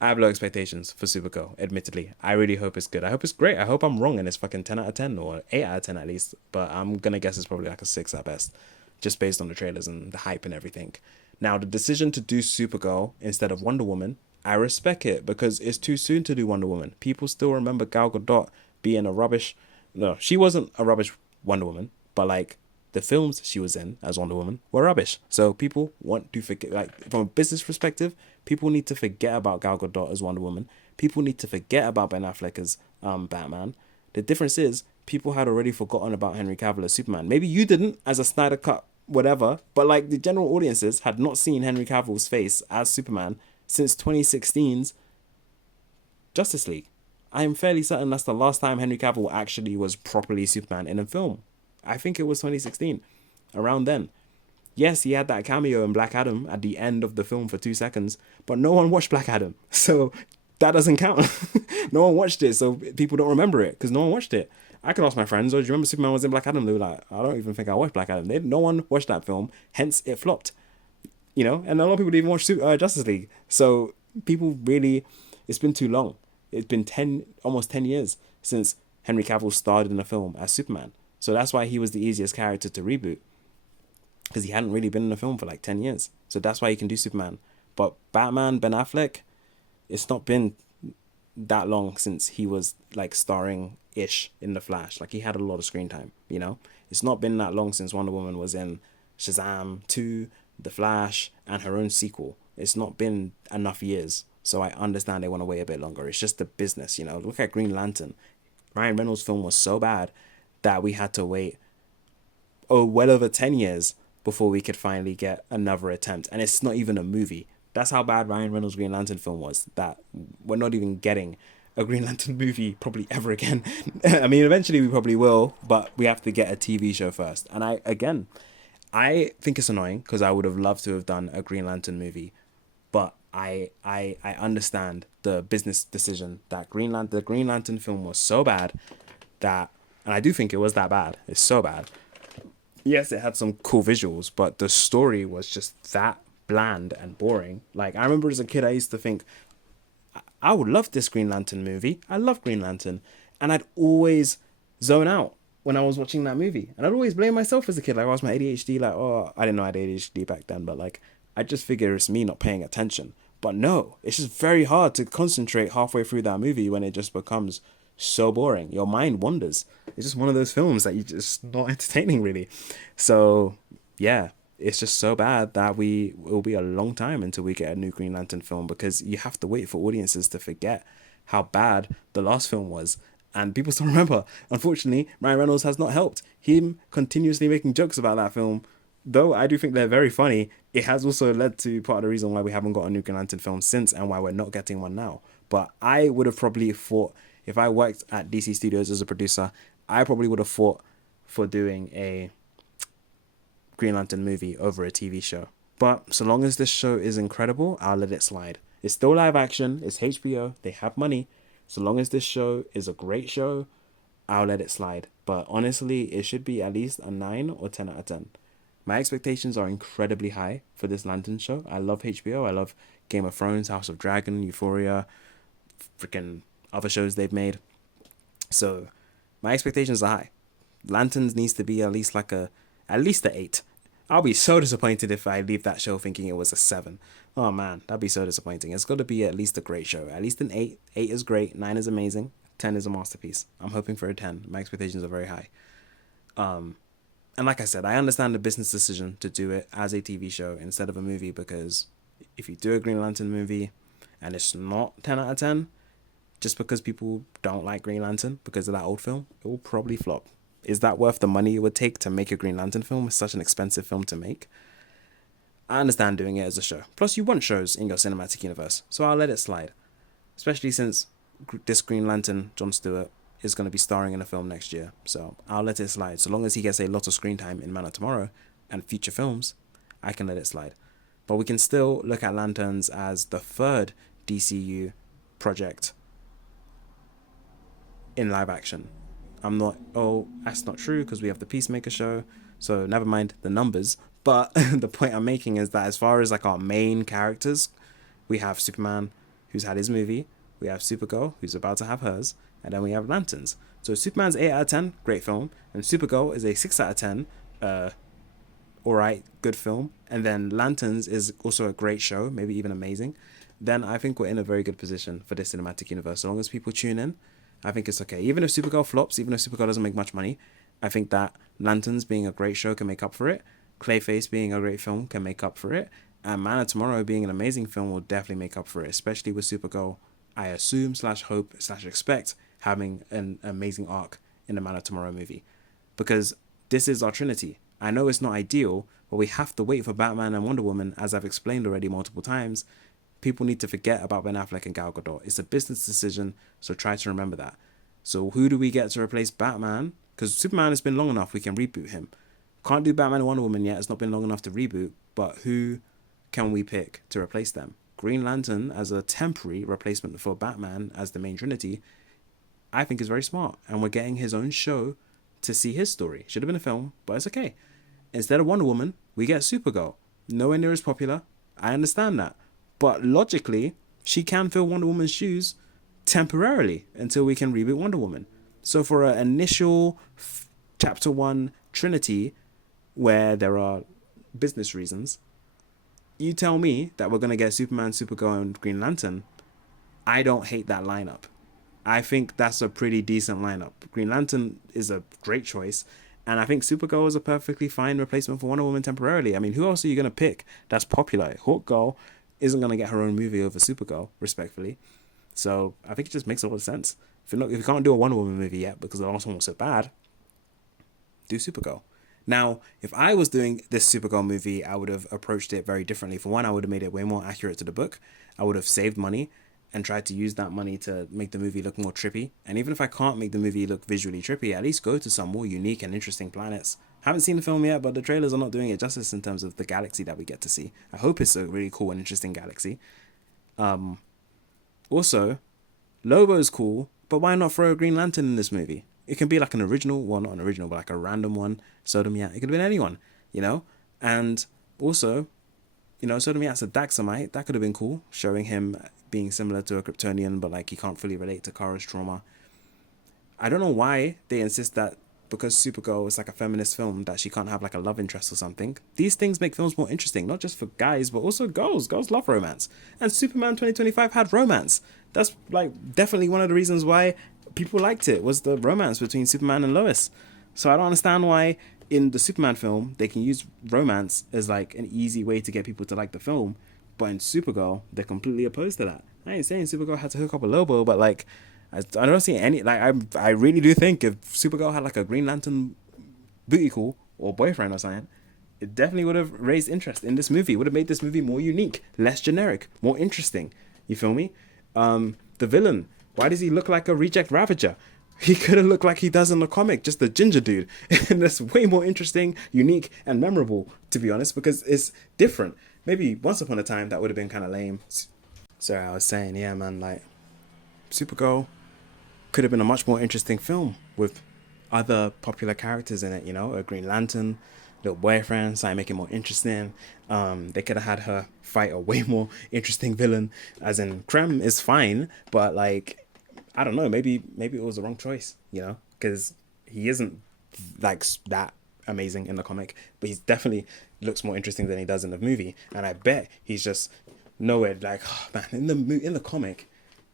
I have low expectations for Supergirl, admittedly. I really hope it's good. I hope it's great. I hope I'm wrong and it's fucking 10 out of 10 or 8 out of 10 at least. But I'm going to guess it's probably like a 6 at best, just based on the trailers and the hype and everything. Now, the decision to do Supergirl instead of Wonder Woman, I respect it because it's too soon to do Wonder Woman. People still remember Gal Gadot being a rubbish... No, she wasn't a rubbish Wonder Woman, but like the films she was in as Wonder Woman were rubbish. So people want to forget, like from a business perspective, people need to forget about Gal Gadot as Wonder Woman. People need to forget about Ben Affleck as Batman. The difference is people had already forgotten about Henry Cavill as Superman. Maybe you didn't as a Snyder Cut whatever, but like the general audiences had not seen Henry Cavill's face as Superman since 2016's Justice League. I am fairly certain that's the last time Henry Cavill actually was properly Superman in a film. I think it was 2016, around then. Yes, he had that cameo in Black Adam at the end of the film for 2 seconds, but no one watched Black Adam, so that doesn't count. No one watched it, so people don't remember it because no one watched it. I could ask my friends, oh, do you remember Superman was in Black Adam? They were like, I don't even think I watched Black Adam. No one watched that film, hence it flopped. And a lot of people didn't even watch Justice League. So people really, it's been too long. It's been almost 10 years since Henry Cavill starred in a film as Superman. So that's why he was the easiest character to reboot, because he hadn't really been in a film for like 10 years. So that's why he can do Superman. But Batman, Ben Affleck, it's not been that long since he was like starring-ish in The Flash. Like he had a lot of screen time, It's not been that long since Wonder Woman was in Shazam 2, The Flash, and her own sequel. It's not been enough years. So I understand they want to wait a bit longer. It's just the business, Look at Green Lantern. Ryan Reynolds' film was so bad that we had to wait well over 10 years before we could finally get another attempt. And it's not even a movie. That's how bad Ryan Reynolds' Green Lantern film was, that we're not even getting a Green Lantern movie probably ever again. I mean, eventually we probably will, but we have to get a TV show first. And I think it's annoying because I would have loved to have done a Green Lantern movie, but I understand the business decision that the Green Lantern film was so bad that, and I do think it was that bad. It's so bad. Yes, it had some cool visuals, but the story was just that bland and boring. Like, I remember as a kid, I used to think, I would love this Green Lantern movie. I love Green Lantern. And I'd always zone out when I was watching that movie. And I'd always blame myself as a kid. Like, I was my ADHD, like, oh, I didn't know I had ADHD back then, but like, I just figure it's me not paying attention. But no, it's just very hard to concentrate halfway through that movie when it just becomes so boring. Your mind wanders. It's just one of those films that you just not entertaining really. So yeah, it's just so bad that it will be a long time until we get a new Green Lantern film, because you have to wait for audiences to forget how bad the last film was. And people still remember. Unfortunately, Ryan Reynolds has not helped. Him continuously making jokes about that film, though I do think they're very funny, it has also led to part of the reason why we haven't got a new Green Lantern film since, and why we're not getting one now. But I would have probably thought, if I worked at DC Studios as a producer, I probably would have fought for doing a Green Lantern movie over a TV show. But so long as this show is incredible, I'll let it slide. It's still live action, it's HBO, they have money. So long as this show is a great show, I'll let it slide. But honestly, it should be at least a 9 or 10 out of 10. My expectations are incredibly high for this Lantern show. I love HBO, I love Game of Thrones, House of Dragon, Euphoria, freaking other shows they've made. So my expectations are high. Lanterns needs to be at least an 8. I'll be so disappointed if I leave that show thinking it was a 7. Oh man, that'd be so disappointing. It's got to be at least a great show. At least an 8. 8 is great. 9 is amazing. 10 is a masterpiece. I'm hoping for a 10. My expectations are very high. And like I said, I understand the business decision to do it as a TV show instead of a movie, because if you do a Green Lantern movie and it's not 10 out of 10, just because people don't like Green Lantern because of that old film, it will probably flop. Is that worth the money it would take to make a Green Lantern film? It's such an expensive film to make. I understand doing it as a show. Plus, you want shows in your cinematic universe, so I'll let it slide. Especially since this Green Lantern, Jon Stewart, is going to be starring in a film next year. So I'll let it slide. So long as he gets a lot of screen time in Man of Tomorrow and future films, I can let it slide. But we can still look at Lanterns as the third DCU project in live action. That's not true because we have the Peacemaker show, so never mind the numbers. But the point I'm making is that as far as like our main characters, we have Superman, who's had his movie, we have Supergirl, who's about to have hers, and then we have Lanterns. So Superman's 8 out of 10, great film, and Supergirl is a 6 out of 10, alright, good film, and then Lanterns is also a great show, maybe even amazing. Then I think we're in a very good position for this cinematic universe. So long as people tune in, I think it's okay. Even if Supergirl flops, even if Supergirl doesn't make much money, I think that Lanterns being a great show can make up for it. Clayface being a great film can make up for it. And Man of Tomorrow being an amazing film will definitely make up for it, especially with Supergirl, I assume / hope / expect having an amazing arc in the Man of Tomorrow movie. Because this is our Trinity. I know it's not ideal, but we have to wait for Batman and Wonder Woman, as I've explained already multiple times. People need to forget about Ben Affleck and Gal Gadot. It's a business decision, so try to remember that. So who do we get to replace Batman? Because Superman has been long enough, we can reboot him. Can't do Batman and Wonder Woman yet, it's not been long enough to reboot, but who can we pick to replace them? Green Lantern as a temporary replacement for Batman as the main Trinity, I think is very smart. And we're getting his own show to see his story. Should have been a film, but it's okay. Instead of Wonder Woman, we get Supergirl. Nowhere near as popular, I understand that. But logically, she can fill Wonder Woman's shoes temporarily until we can reboot Wonder Woman. So for an initial Chapter 1 Trinity, where there are business reasons, you tell me that we're going to get Superman, Supergirl, and Green Lantern, I don't hate that lineup. I think that's a pretty decent lineup. Green Lantern is a great choice, and I think Supergirl is a perfectly fine replacement for Wonder Woman temporarily. I mean, who else are you going to pick that's popular? Hawkgirl isn't going to get her own movie over Supergirl, respectfully. So I think it just makes a lot of sense. If you can't do a Wonder Woman movie yet because the last one was so bad, do Supergirl. Now, if I was doing this Supergirl movie, I would have approached it very differently. For one, I would have made it way more accurate to the book. I would have saved money and tried to use that money to make the movie look more trippy. And even if I can't make the movie look visually trippy, at least go to some more unique and interesting planets. Haven't seen the film yet, but the trailers are not doing it justice in terms of the galaxy that we get to see. I hope it's a really cool and interesting galaxy. Also, Lobo's cool, but why not throw a Green Lantern in this movie? It can be like an original, well, not an original, but like a random one. Sodom Yat, it could have been anyone, you know? And also, Sodom Yat's a Daxamite. That could have been cool, showing him being similar to a Kryptonian, but like he can't fully relate to Kara's trauma. I don't know why they insist that because Supergirl is like a feminist film that she can't have like a love interest or something. These things make films more interesting, not just for guys, but also girls. Girls love romance. And Superman 2025 had romance. That's like definitely one of the reasons why people liked it, was the romance between Superman and Lois. So I don't understand why in the Superman film they can use romance as like an easy way to get people to like the film, but in Supergirl they're completely opposed to that. I ain't saying Supergirl had to hook up with Lobo, but like I don't see any, like I really do think if Supergirl had like a Green Lantern booty call or boyfriend or something, it definitely would have raised interest in this movie. It would have made this movie more unique, less generic, more interesting. You feel me? The villain, why does he look like a reject Ravager? He could have looked like he does in the comic, just a ginger dude. And that's way more interesting, unique, and memorable, to be honest, because it's different. Maybe once upon a time that would have been kind of lame. So I was saying, yeah, man, like Supergirl could have been a much more interesting film with other popular characters in it, a Green Lantern, little boyfriend, something make it more interesting. They could have had her fight a way more interesting villain, as in Krem is fine, but like, I don't know, maybe it was the wrong choice, because he isn't like that amazing in the comic, but he's definitely looks more interesting than he does in the movie, and I bet he's just nowhere like, oh, man, in the comic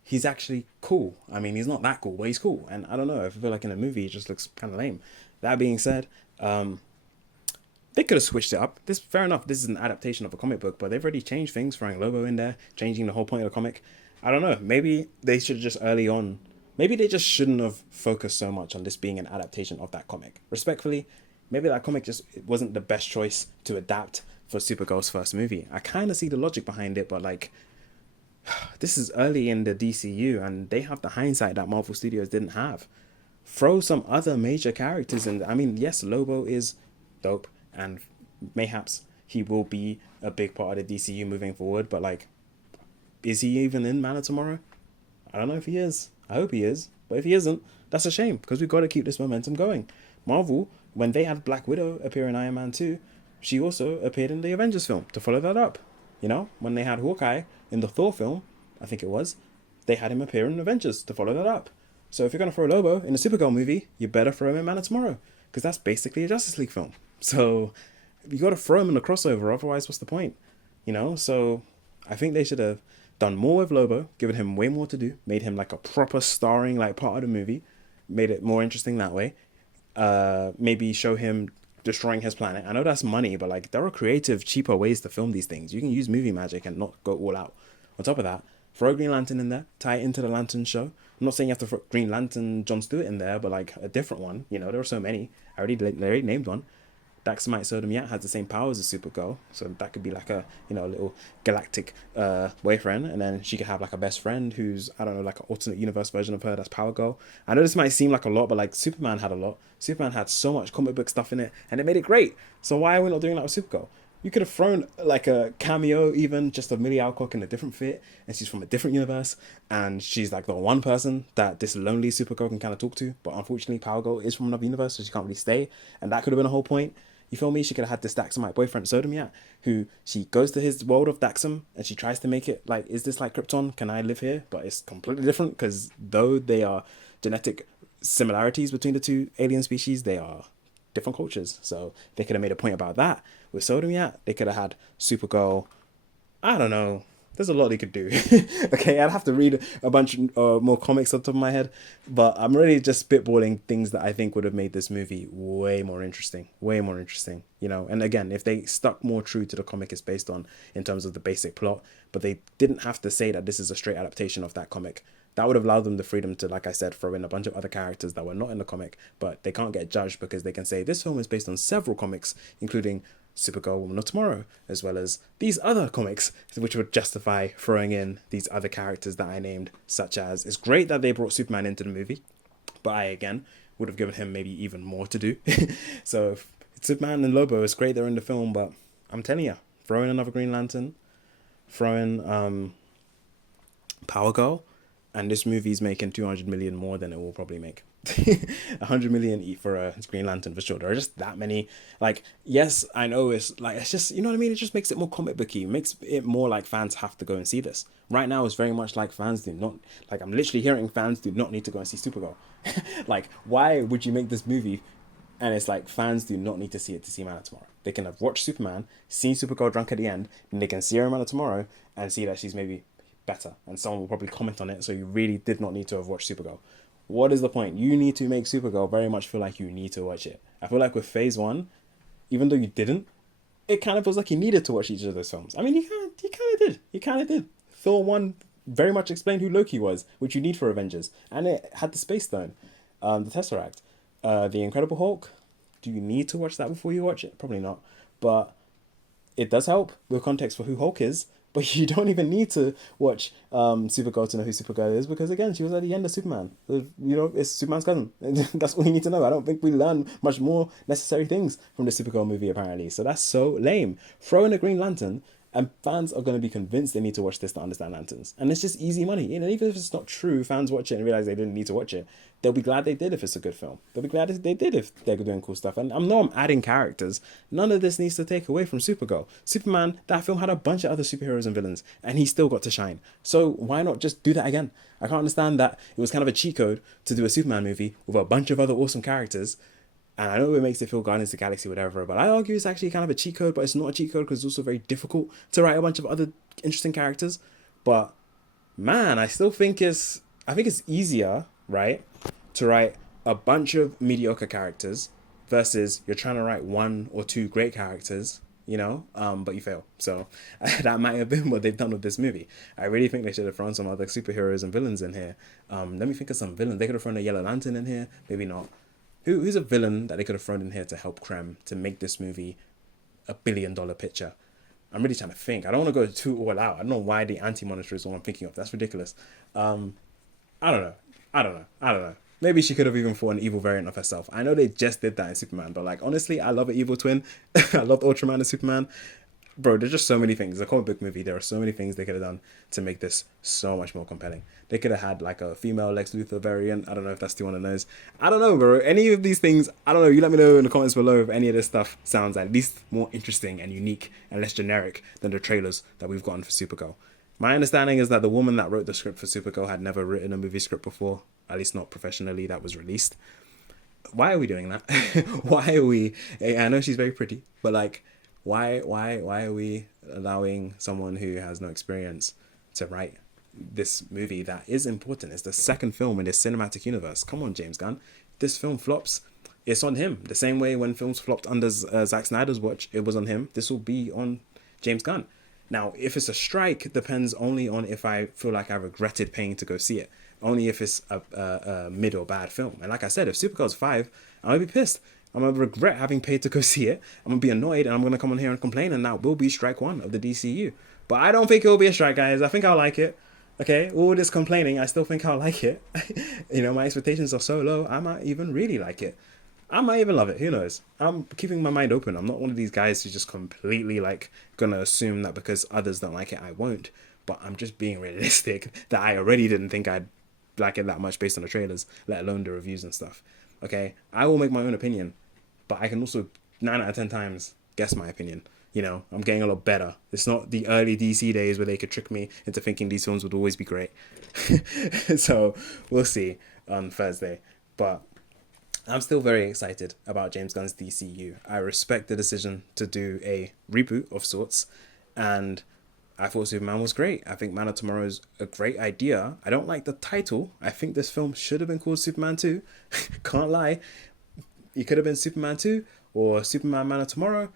he's actually cool. I mean, he's not that cool, but he's cool. And I don't know, I feel like in a movie, he just looks kind of lame. That being said, they could have switched it up. Fair enough, this is an adaptation of a comic book, but they've already changed things, throwing Lobo in there, changing the whole point of the comic. I don't know, maybe they should just early on, maybe they just shouldn't have focused so much on this being an adaptation of that comic. Respectfully, maybe that comic just wasn't the best choice to adapt for Supergirl's first movie. I kind of see the logic behind it, but like, this is early in the DCU and they have the hindsight that Marvel Studios didn't have. Throw some other major characters in. I mean, yes, Lobo is dope and mayhaps he will be a big part of the DCU moving forward, but like, is he even in Man of Tomorrow? I don't know if he is. I hope he is, but if he isn't, that's a shame because we've got to keep this momentum going. Marvel, when they had Black Widow appear in Iron Man 2, she also appeared in the Avengers film to follow that up. When they had Hawkeye in the Thor film, I think it was, they had him appear in Avengers to follow that up. So if you're going to throw Lobo in a Supergirl movie, you better throw him in Man of Tomorrow, because that's basically a Justice League film. So you got to throw him in a crossover, otherwise what's the point? So I think they should have done more with Lobo, given him way more to do, made him like a proper starring like part of the movie, made it more interesting that way. Maybe show him destroying his planet. I know that's money, but like there are creative, cheaper ways to film these things. You can use movie magic and not go all out. On top of that, throw Green Lantern in there, tie it into the Lantern show. I'm not saying you have to throw Green Lantern John Stewart in there, but like a different one. There are so many. They already named one. Daxamite Sodom Yat has the same powers as Supergirl, so that could be like a little galactic boyfriend, and then she could have like a best friend who's, I don't know, like an alternate universe version of her that's Power Girl. I know this might seem like a lot, but like Superman had a lot. Superman had so much comic book stuff in it, and it made it great. So why are we not doing that with Supergirl? You could have thrown like a cameo, even just of Millie Alcock in a different fit, and she's from a different universe, and she's like the one person that this lonely Supergirl can kind of talk to, but unfortunately Power Girl is from another universe, so she can't really stay, and that could have been a whole point. You feel me? She could have had this Daxamite boyfriend, Sodom Yat, who she goes to his world of Daxam and she tries to make it like, is this like Krypton? Can I live here? But it's completely different because though they are genetic similarities between the two alien species, they are different cultures. So they could have made a point about that. With Sodom Yat, they could have had Supergirl. I don't know. There's a lot they could do. Okay, I'd have to read a bunch more comics on top of my head, but I'm really just spitballing things that I think would have made this movie way more interesting. And again, if they stuck more true to the comic it's based on in terms of the basic plot, but they didn't have to say that this is a straight adaptation of that comic, That would have allowed them the freedom to, like I said, throw in a bunch of other characters that were not in the comic, but they can't get judged because they can say this film is based on several comics, including Supergirl, Woman of Tomorrow, as well as these other comics, which would justify throwing in these other characters that I named, such as, it's great that they brought Superman into the movie, but I, again, would have given him maybe even more to do. So if Superman and Lobo, it's great they're in the film, but I'm telling you, throw in another Green Lantern, throw in Power Girl, and this movie's making 200 million more than it will probably make. 100 million for a Green Lantern for sure. There are just that many. Like, yes, I know it's like, it's just, you know what I mean? It just makes it more comic booky. It makes it more like fans have to go and see this. Right now, it's very much like fans do not, like, I'm literally hearing fans do not need to go and see Supergirl. Like, why would you make this movie? And it's like, fans do not need to see it to see Man of Tomorrow. They can have watched Superman, seen Supergirl drunk at the end, and they can see her in Man of Tomorrow and see that she's maybe better. And someone will probably comment on it, so you really did not need to have watched Supergirl. What is the point? You need to make Supergirl very much feel like you need to watch it. I feel like with Phase 1, even though you didn't, it kind of feels like you needed to watch each of those films. I mean, you kind of did. You kind of did. Thor 1 very much explained who Loki was, which you need for Avengers. And it had the Space Stone, the Tesseract, the Incredible Hulk. Do you need to watch that before you watch it? Probably not. But it does help with context for who Hulk is. But you don't even need to watch Supergirl to know who Supergirl is, because again, she was at the end of Superman. You know, it's Superman's cousin. That's all you need to know. I don't think we learn much more necessary things from the Supergirl movie, apparently. So that's so lame. Throw in a Green Lantern, and fans are going to be convinced they need to watch this to understand lanterns. And it's just easy money. You know, even if it's not true, fans watch it and realize they didn't need to watch it. They'll be glad they did if it's a good film. They'll be glad if they did if they're doing cool stuff. And I know I'm adding characters. None of this needs to take away from Supergirl. Superman, that film had a bunch of other superheroes and villains, and he still got to shine. So why not just do that again? I can't understand that it was kind of a cheat code to do a Superman movie with a bunch of other awesome characters. And I know it makes it feel Guardians of the Galaxy, whatever, but I argue it's actually kind of a cheat code, but it's not a cheat code because it's also very difficult to write a bunch of other interesting characters. But man, I think it's easier, right, to write a bunch of mediocre characters versus you're trying to write one or two great characters, you know, but you fail. So that might have been what they've done with this movie. I really think they should have thrown some other superheroes and villains in here. Let me think of some villains. They could have thrown a Yellow Lantern in here, maybe not. Who's a villain that they could have thrown in here to help Krem to make this movie $1 billion picture? I'm really trying to think. I don't want to go too all out. I don't know why the Anti-Monitor is what I'm thinking of. That's ridiculous. I don't know. Maybe she could have even fought an evil variant of herself. I know they just did that in Superman, but like, honestly, I love an evil twin. I love Ultraman and Superman. Bro, there's just so many things. It's a comic book movie. There are so many things they could have done to make this so much more compelling. They could have had like a female Lex Luthor variant. I don't know if that's still one of those. I don't know, bro. Any of these things, I don't know. You let me know in the comments below if any of this stuff sounds at least more interesting and unique and less generic than the trailers that we've gotten for Supergirl. My understanding is that the woman that wrote the script for Supergirl had never written a movie script before, at least not professionally, that was released. Why are we doing that? Why are we... I know she's very pretty, but like... Why are we allowing someone who has no experience to write this movie that is important? It's the second film in this cinematic universe. Come on, James Gunn. This film flops, it's on him. The same way when films flopped under Zack Snyder's watch, it was on him. This will be on James Gunn. Now, if it's a strike, it depends only on if I feel like I regretted paying to go see it. Only if it's a mid or bad film. And like I said, if Supergirl's 5, I'm going to be pissed. I'm going to regret having paid to go see it. I'm going to be annoyed and I'm going to come on here and complain, and that will be strike 1 of the DCU. But I don't think it will be a strike, guys. I think I'll like it. Okay, all this complaining, I still think I'll like it. You know, my expectations are so low, I might even really like it. I might even love it. Who knows? I'm keeping my mind open. I'm not one of these guys who's just completely like going to assume that because others don't like it, I won't. But I'm just being realistic that I already didn't think I'd like it that much based on the trailers, let alone the reviews and stuff. Okay, I will make my own opinion. But I can also 9 out of 10 times guess my opinion. You know, I'm getting a lot better. It's not the early DC days where they could trick me into thinking these films would always be great. So we'll see on Thursday. But I'm still very excited about James Gunn's DCU. I respect the decision to do a reboot of sorts. And I thought Superman was great. I think Man of Tomorrow is a great idea. I don't like the title. I think this film should have been called Superman 2. Can't lie. It could have been Superman 2 or Superman Man of Tomorrow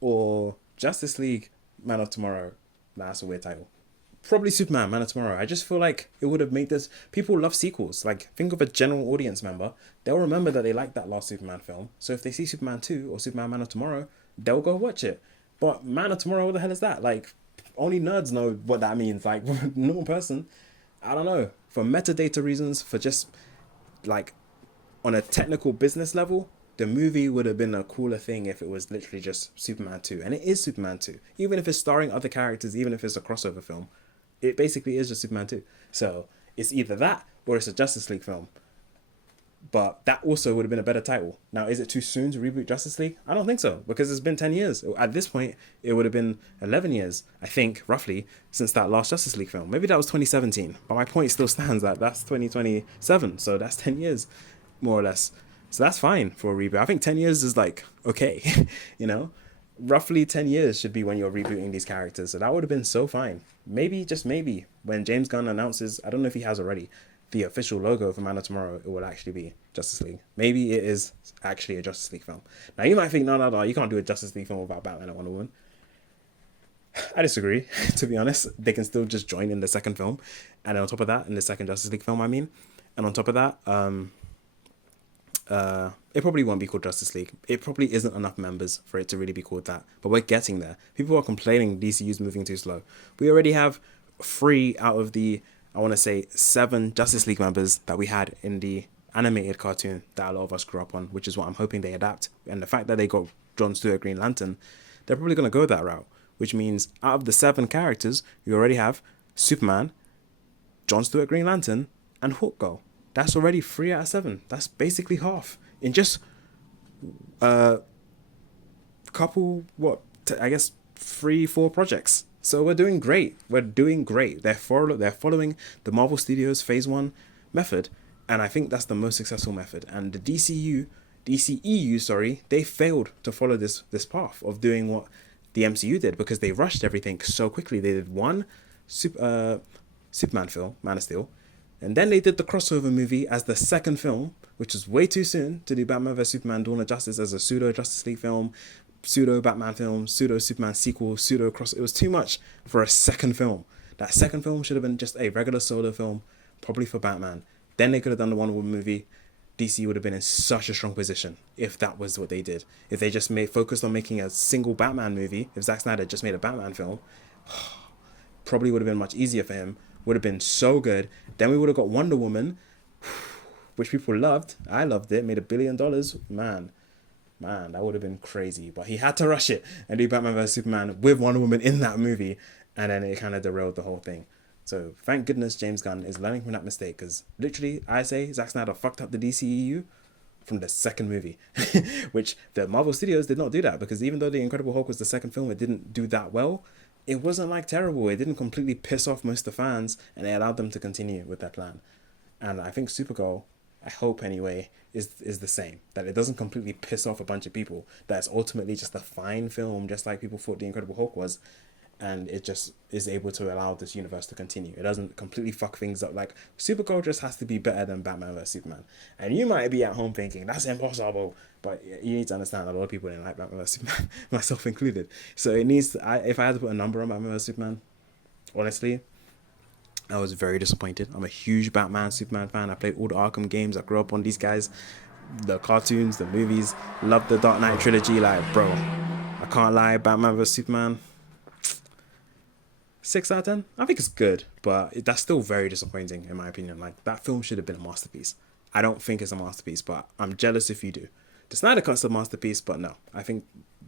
or Justice League Man of Tomorrow. That's a weird title. Probably Superman, Man of Tomorrow. I just feel like it would have made this. People love sequels. Like, think of a general audience member. They'll remember that they liked that last Superman film. So if they see Superman 2 or Superman Man of Tomorrow, they'll go watch it. But Man of Tomorrow, what the hell is that? Like, only nerds know what that means. Like, normal person, I don't know. For metadata reasons, for just, like, on a technical business level, the movie would have been a cooler thing if it was literally just Superman 2. And it is Superman 2. Even if it's starring other characters, even if it's a crossover film, it basically is just Superman 2. So it's either that or it's a Justice League film. But that also would have been a better title. Now, is it too soon to reboot Justice League? I don't think so, because it's been 10 years. At this point, it would have been 11 years, I think, roughly, since that last Justice League film. Maybe that was 2017, but my point still stands that that's 2027, so that's 10 years, more or less. So that's fine for a reboot. I think 10 years is like, okay, you know? Roughly 10 years should be when you're rebooting these characters, so that would have been so fine. Maybe, just maybe, when James Gunn announces, I don't know if he has already, the official logo for Man of Tomorrow, it will actually be Justice League. Maybe it is actually a Justice League film. Now, you might think, no, you can't do a Justice League film without Batman and Wonder Woman. I disagree, to be honest. They can still just join in the second film. And on top of that, in the second Justice League film, I mean. And on top of that, it probably won't be called Justice League. It probably isn't enough members for it to really be called that. But we're getting there. People are complaining DCU's moving too slow. We already have 3 out of the, I want to say, 7 Justice League members that we had in the animated cartoon that a lot of us grew up on, which is what I'm hoping they adapt. And the fact that they got Jon Stewart Green Lantern, they're probably going to go that route, which means out of the 7 characters, you already have Superman, Jon Stewart Green Lantern, and Hawkgirl. That's already 3 out of 7. That's basically half in just couple, I guess 3-4 projects. So we're doing great. We're doing great. They're following the Marvel Studios Phase 1 method, and I think that's the most successful method. And the DCEU, they failed to follow this path of doing what the MCU did, because they rushed everything so quickly. They did one Superman film, Man of Steel, and then they did the crossover movie as the second film, which was way too soon to do Batman vs Superman: Dawn of Justice as a pseudo Justice League film, pseudo Batman film, pseudo Superman sequel, pseudo cross. It was too much for a second film. That second film should have been just a regular solo film, probably for Batman. Then they could have done the Wonder Woman movie. DC would have been in such a strong position if that was what they did. If they just focused on making a single Batman movie, if Zack Snyder just made a Batman film, probably would have been much easier for him. Would have been so good. Then we would have got Wonder Woman, which people loved. I loved it. Made $1 billion. Man, that would have been crazy. But he had to rush it and do Batman vs Superman with Wonder Woman in that movie, and then it kind of derailed the whole thing. So thank goodness James Gunn is learning from that mistake, because literally, I say Zack Snyder fucked up the DCEU from the second movie, which the Marvel Studios did not do that, because even though The Incredible Hulk was the second film, it didn't do that well. It wasn't like terrible. It didn't completely piss off most of the fans, and it allowed them to continue with their plan. And I think Supergirl, I hope anyway, is the same. That it doesn't completely piss off a bunch of people. That it's ultimately just a fine film, just like people thought The Incredible Hulk was. And it just is able to allow this universe to continue. It doesn't completely fuck things up. Like, Supergirl just has to be better than Batman vs Superman. And you might be at home thinking, that's impossible. But you need to understand, a lot of people didn't like Batman vs Superman, myself included. So it needs to, if I had to put a number on Batman vs Superman, honestly, I was very disappointed. I'm a huge Batman Superman fan. I played all the Arkham games. I grew up on these guys, the cartoons, the movies. Loved the Dark Knight trilogy. Like, bro, I can't lie, Batman vs Superman, 6 out of 10. I think it's good, but that's still very disappointing in my opinion. Like, that film should have been a masterpiece. I don't think it's a masterpiece, but I'm jealous if you do. The Snyder Cut's a masterpiece, but no. I think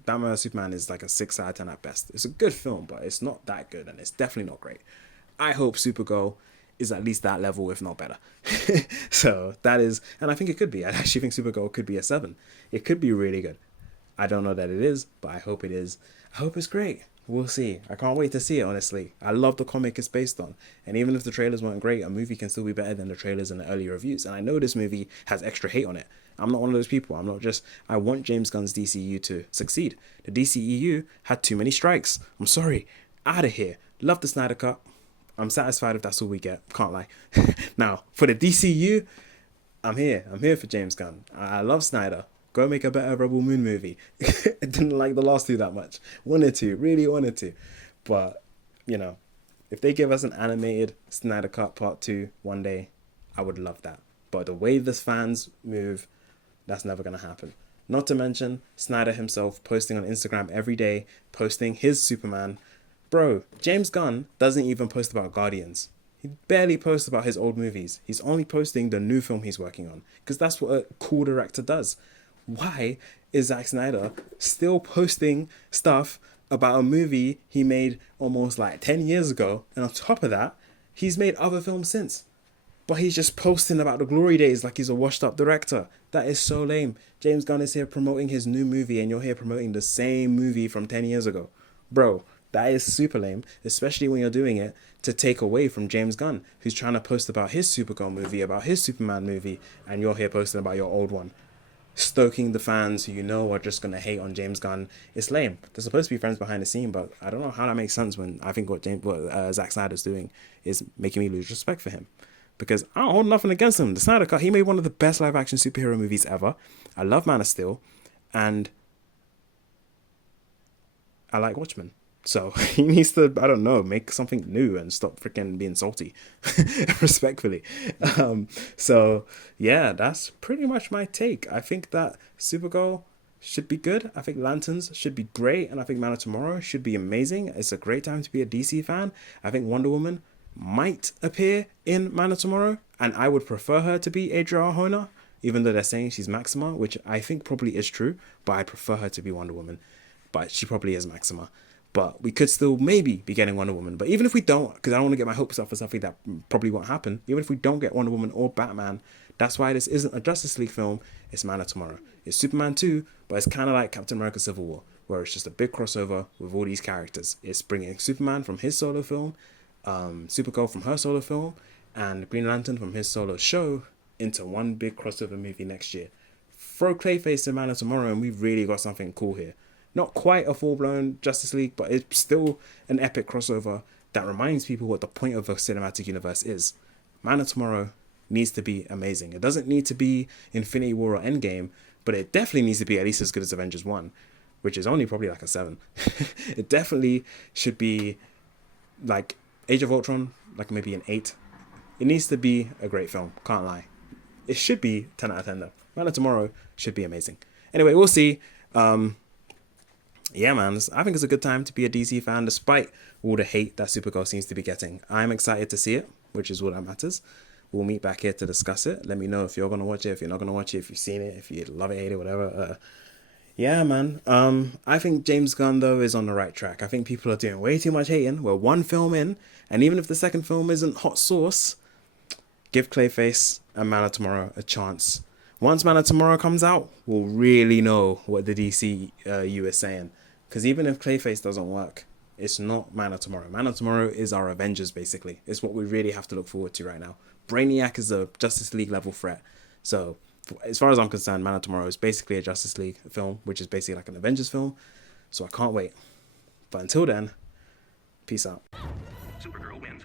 Batman vs Superman is like a 6 out of 10 at best. It's a good film, but it's not that good, and it's definitely not great. I hope Supergirl is at least that level, if not better. So that is, and I think it could be. I actually think Supergirl could be a 7. It could be really good. I don't know that it is, but I hope it is. I hope it's great. We'll see. I can't wait to see it, honestly. I love the comic it's based on. And even if the trailers weren't great, a movie can still be better than the trailers and the early reviews. And I know this movie has extra hate on it. I'm not one of those people. I want James Gunn's DCEU to succeed. The DCEU had too many strikes. I'm sorry. Out of here. Love the Snyder Cut. I'm satisfied if that's all we get. Can't lie. Now, for the DCU, I'm here. I'm here for James Gunn. I love Snyder. Go make a better Rebel Moon movie. I didn't like the last two that much. Really wanted to. But, you know, If they give us an animated Snyder Cut Part 2 one day, I would love that. But the way the fans move, that's never going to happen. Not to mention Snyder himself posting on Instagram every day, posting his Superman. Bro, James Gunn doesn't even post about Guardians. He barely posts about his old movies. He's only posting the new film he's working on, because that's what a cool director does. Why is Zack Snyder still posting stuff about a movie he made almost like 10 years ago? And on top of that, he's made other films since. But he's just posting about the glory days like he's a washed up director. That is so lame. James Gunn is here promoting his new movie and you're here promoting the same movie from 10 years ago. Bro, that is super lame, especially when you're doing it to take away from James Gunn, who's trying to post about his Supergirl movie, about his Superman movie, and you're here posting about your old one. Stoking the fans who you know are just going to hate on James Gunn. It's lame. They're supposed to be friends behind the scene, but I don't know how that makes sense when I think what Zack Snyder's doing is making me lose respect for him. Because I don't hold nothing against him. The Snyder Cut, he made one of the best live-action superhero movies ever. I love Man of Steel, and I like Watchmen. So he needs to, I don't know, make something new and stop freaking being salty, respectfully. So yeah, that's pretty much my take. I think that Supergirl should be good. I think Lanterns should be great, and I think Man of Tomorrow should be amazing. It's a great time to be a DC fan. I think Wonder Woman might appear in Man of Tomorrow, and I would prefer her to be Adria Arjona, even though they're saying she's Maxima, which I think probably is true, but I prefer her to be Wonder Woman. But she probably is Maxima. But we could still maybe be getting Wonder Woman. But even if we don't, because I don't want to get my hopes up for something that probably won't happen, even if we don't get Wonder Woman or Batman, that's why this isn't a Justice League film, it's Man of Tomorrow. It's Superman 2, but it's kind of like Captain America Civil War, where it's just a big crossover with all these characters. It's bringing Superman from his solo film, Supergirl from her solo film, and Green Lantern from his solo show into one big crossover movie next year. Throw Clayface in Man of Tomorrow and we've really got something cool here. Not quite a full-blown Justice League, but it's still an epic crossover that reminds people what the point of a cinematic universe is. Man of Tomorrow needs to be amazing. It doesn't need to be Infinity War or Endgame, but it definitely needs to be at least as good as Avengers 1, which is only probably like a 7. It definitely should be like Age of Ultron, like maybe an 8. It needs to be a great film, can't lie. It should be 10 out of 10 though. Man of Tomorrow should be amazing. Anyway, we'll see. Yeah, man, I think it's a good time to be a DC fan, despite all the hate that Supergirl seems to be getting. I'm excited to see it, which is all that matters. We'll meet back here to discuss it. Let me know if you're going to watch it, if you're not going to watch it, if you've seen it, if you love it, hate it, whatever. Yeah, man. I think James Gunn, though, is on the right track. I think people are doing way too much hating. We're one film in, and even if the second film isn't hot sauce, give Clayface and Man of Tomorrow a chance. Once Man of Tomorrow comes out, we'll really know what the DCU is saying. Because even if Clayface doesn't work, it's not Man of Tomorrow. Man of Tomorrow is our Avengers, basically. It's what we really have to look forward to right now. Brainiac is a Justice League level threat. So, as far as I'm concerned, Man of Tomorrow is basically a Justice League film, which is basically like an Avengers film. So I can't wait. But until then, peace out. Supergirl wins.